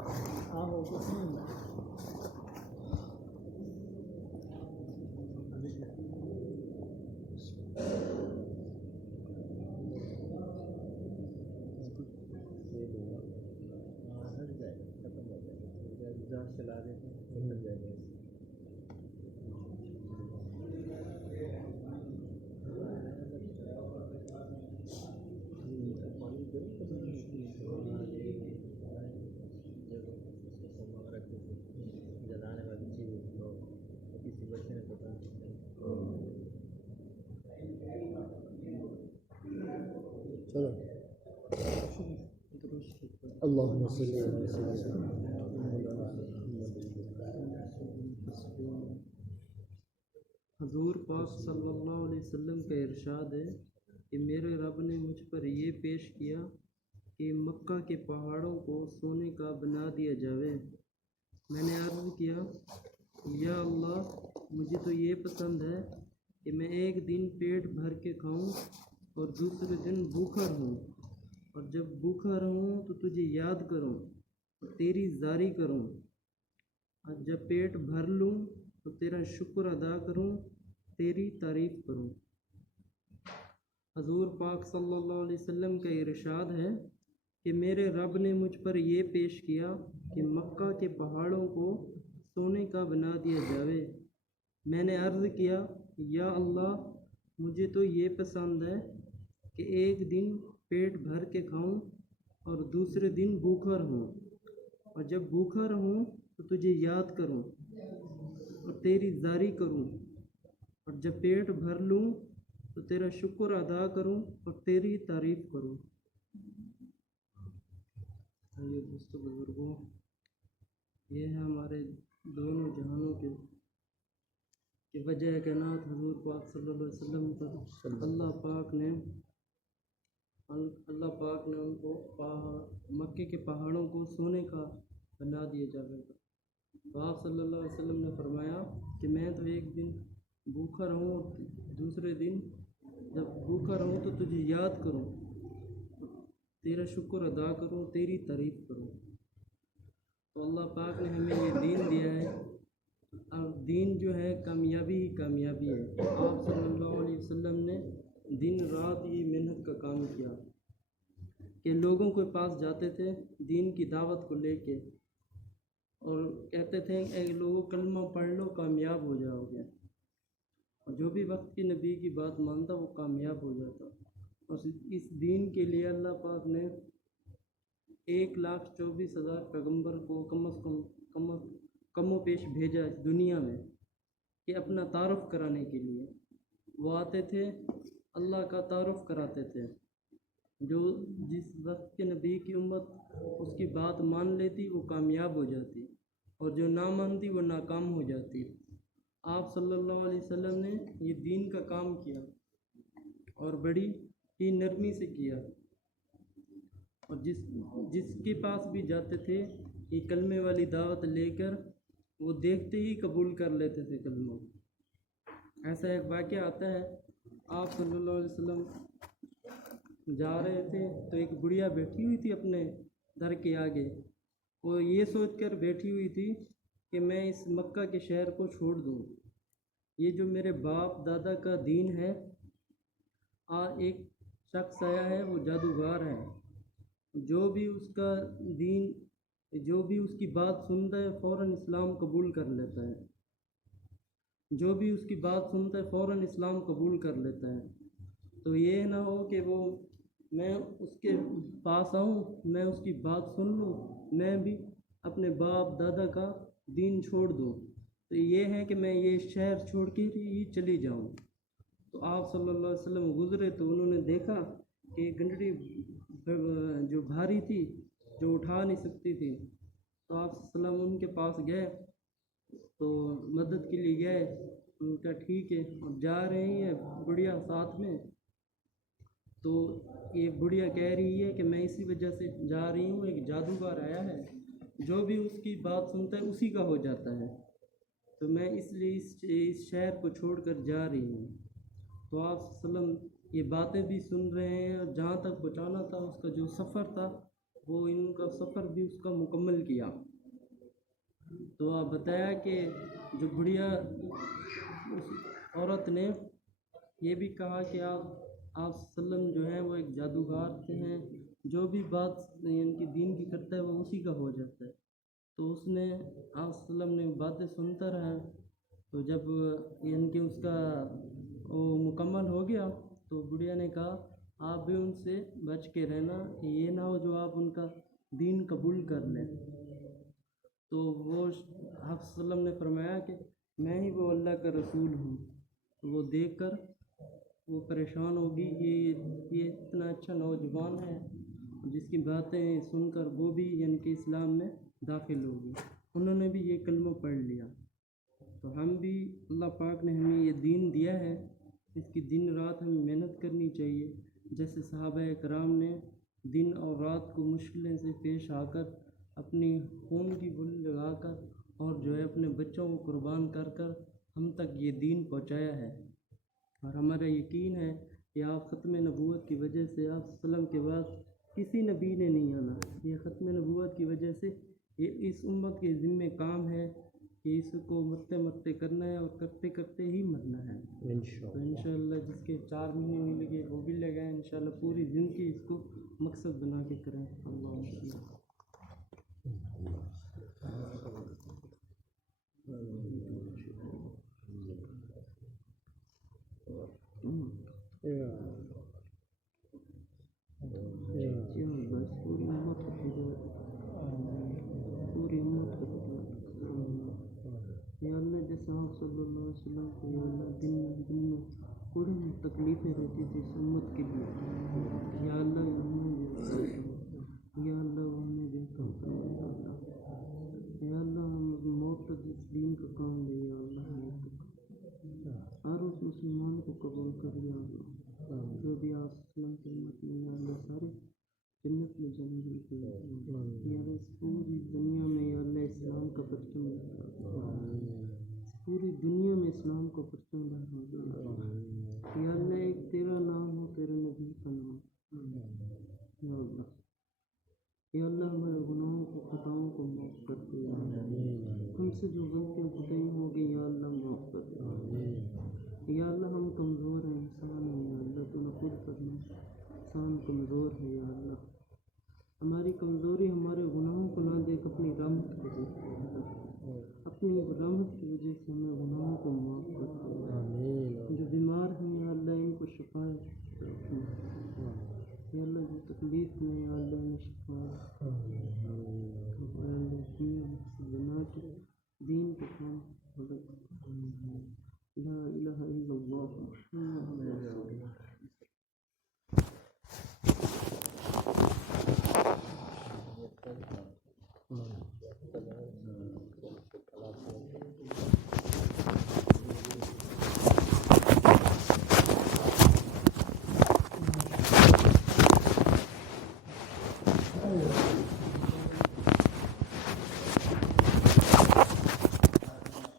آہو کچھ نہیں چلا رہے تھے جلانے والی چیز تو کسی بچے نے پتا چلو اللہم صلی علی سیدنا حضور پاک صلی اللہ علیہ وسلم کا ارشاد ہے کہ میرے رب نے مجھ پر یہ پیش کیا کہ مکہ کے پہاڑوں کو سونے کا بنا دیا جاوے۔ میں نے عرض کیا یا اللہ مجھے تو یہ پسند ہے کہ میں ایک دن پیٹ بھر کے کھاؤں اور دوسرے دن بھوکا رہوں، اور جب بھوکا رہوں تو تجھے یاد کروں اور تیری زاری کروں، اور جب پیٹ بھر لوں تو تیرا شکر ادا کروں، تیری تعریف کروں۔ حضور پاک صلی اللہ علیہ وسلم کا ارشاد ہے کہ میرے رب نے مجھ پر یہ پیش کیا کہ مکہ کے پہاڑوں کو سونے کا بنا دیا جاوے۔ میں نے عرض کیا یا اللہ مجھے تو یہ پسند ہے کہ ایک دن پیٹ بھر کے کھاؤں اور دوسرے دن بھوکا رہوں، اور جب بھوکا رہوں تو تجھے یاد کروں اور تیری زاری کروں، اور جب پیٹ بھر لوں تو تیرا شکر ادا کروں اور تیری تعریف کروں۔ یہ دوستو بزرگوں، یہ ہے ہمارے دونوں جہانوں کی وجہ کائنات حضور پاک صلی اللہ علیہ وسلم پر اللہ پاک نے ان کو مکے کے پہاڑوں کو سونے کا بنا دیا جاوے گا۔ تو آپ صلی اللہ علیہ وسلم نے فرمایا کہ میں تو ایک دن بھوکا رہوں اور دوسرے دن جب بھوکا رہوں تو تجھے یاد کروں، تیرا شکر ادا کروں، تیری تعریف کروں۔ تو اللہ پاک نے ہمیں یہ دین دیا ہے، اور دین جو ہے کامیابی ہی کامیابی ہے۔ آپ صلی اللہ علیہ وسلم نے دن رات یہ محنت کا کام کیا کہ لوگوں کے پاس جاتے تھے دین کی دعوت کو لے کے، اور کہتے تھے اے لوگوں کلمہ پڑھ لو کامیاب ہو جاؤ گے، اور جو بھی وقت کی نبی کی بات مانتا وہ کامیاب ہو جاتا۔ اور اس دین کے لیے اللہ پاک نے 1,24,000 پیغمبر کو کم و بیش بھیجا اس دنیا میں کہ اپنا تعارف کرانے کے لیے۔ وہ آتے تھے اللہ کا تعارف کراتے تھے، جو جس وقت کے نبی کی امت اس کی بات مان لیتی وہ کامیاب ہو جاتی، اور جو نہ مانتی وہ ناکام ہو جاتی۔ آپ صلی اللہ علیہ وسلم نے یہ دین کا کام کیا اور بڑی ہی نرمی سے کیا، اور جس کے پاس بھی جاتے تھے یہ کلمے والی دعوت لے کر وہ دیکھتے ہی قبول کر لیتے تھے کلمہ۔ ایسا ایک واقعہ آتا ہے، آپ صلی اللہ علیہ وسلم جا رہے تھے تو ایک بڑھیا بیٹھی ہوئی تھی اپنے در کے آگے، وہ یہ سوچ کر بیٹھی ہوئی تھی کہ میں اس مکہ کے شہر کو چھوڑ دوں، یہ جو میرے باپ دادا کا دین ہے، ایک شخص آیا ہے وہ جادوگر ہے، جو بھی اس کا دین جو بھی اس کی بات سنتا ہے فوراً اسلام قبول کر لیتا ہے، جو بھی اس کی بات سنتا ہے فوراً اسلام قبول کر لیتا ہے۔ تو یہ نہ ہو کہ میں اس کے پاس آؤں، میں اس کی بات سن لوں، میں بھی اپنے باپ دادا کا دین چھوڑ دوں، تو یہ ہے کہ میں یہ شہر چھوڑ کے ہی چلی جاؤں۔ تو آپ صلی اللہ علیہ وسلم گزرے تو انہوں نے دیکھا کہ گنڈڑی جو بھاری تھی، جو اٹھا نہیں سکتی تھی، تو آپ صلی اللہ علیہ وسلم ان کے پاس گئے تو مدد کے لیے گئے، ان کا ٹھیک ہے اب جا رہے ہیں بڑھیا ساتھ میں، تو یہ بڑھیا کہہ رہی ہے کہ میں اسی وجہ سے جا رہی ہوں، ایک جادوگر آیا ہے جو بھی اس کی بات سنتا ہے اسی کا ہو جاتا ہے، تو میں اس لیے اس شہر کو چھوڑ کر جا رہی ہوں۔ تو آپ صلی اللہ علیہ وسلم یہ باتیں بھی سن رہے ہیں، اور جہاں تک پہنچانا تھا اس کا جو سفر تھا وہ ان کا سفر بھی اس کا مکمل کیا. تو آپ بتایا کہ جو بڑھیا اس عورت نے یہ بھی کہا کہ آپ وسلم جو ہے وہ ایک جادوگر ہیں، جو بھی بات ان کی دین کی کرتا ہے وہ اسی کا ہو جاتا ہے. تو اس نے آپ وسلم نے باتیں سنتا رہا. تو جب یعنی کہ اس کا وہ مکمل ہو گیا تو بڑھیا نے کہا آپ بھی ان سے بچ کے رہنا کہ یہ نہ ہو جو آپ ان کا دین قبول کر لیں. تو وہ آپ وسلم نے فرمایا کہ میں ہی وہ اللہ کا رسول ہوں. وہ دیکھ کر وہ پریشان ہوگی یہ اتنا اچھا نوجوان ہے جس کی باتیں سن کر وہ بھی یعنی کہ اسلام میں داخل ہوگی. انہوں نے بھی یہ کلمہ پڑھ لیا. تو ہم بھی اللہ پاک نے ہمیں یہ دین دیا ہے، اس کی دن رات ہمیں محنت کرنی چاہیے. جیسے صحابہ کرام نے دن اور رات کو مشکلیں سے پیش آ کر اپنی خون کی بل لگا کر اور جو ہے اپنے بچوں کو قربان کر کر ہم تک یہ دین پہنچایا ہے. اور ہمارا یقین ہے کہ آپ ختم نبوت کی وجہ سے آپ وسلم کے بعد کسی نبی نے نہیں آنا. یہ ختم نبوت کی وجہ سے یہ اس امت کے ذمہ کام ہے کہ اس کو مرتے مرتے کرنا ہے اور کرتے کرتے ہی مرنا ہے. تو انشاءاللہ جس کے 4 مہینے نہیں لگے وہ بھی لگائیں، انشاءاللہ پوری زندگی اس کو مقصد بنا کے کریں. اللہ بس پوری امت کو ہدایت، پوری امت کو ہدایت. یا اللہ جیسے آپ صلی اللہ علیہ وسلم کو یا اللہ دن میں بڑی تکلیفیں رہتی تھی اس امت کے لیے، یا اللہ یا اللہ وہ ہمیں دیکھا، یا اللہ ہم موت تک اس دین کا کام لے. یا اللہ ہر اس مسلمان کو قبول کر. یا اللہ جو بھی آپ وسلم کی امت میں یا اللہ سارے جنت میں جانے کے لیے یا اللہ اس پوری دنیا میں یا اللہ اسلام کا پرچم لہرا، پوری دنیا میں اسلام کا پرچم لہرا. یا اللہ ایک تیرا نام ہو، تیرے نبی کا نام. یا اللہ یا اللہ ہمارے گناہوں کو خطاؤں کو معاف کر دے. ہم سے جو غلطیاں خطائیں ہو گئی یا اللہ معاف کر دے. یا اللہ ہم کمزور ہیں، انسان ہیں. یا اللہ تو نہ خود کرنا، انسان کمزور ہے. یا اللہ ہماری کمزوری ہمارے گناہوں کو نہ دیکھ، اپنی رحمت کو دیکھ. اپنی رحمت کی وجہ سے ہمیں گناہوں کو معاف کر دے. جو بیمار ہیں یا اللہ ان کو شفا رکھنا. یا اللہ جو تکلیف میں یا اللہ انہیں شفا رکھنا. یا اللہ دین کے کام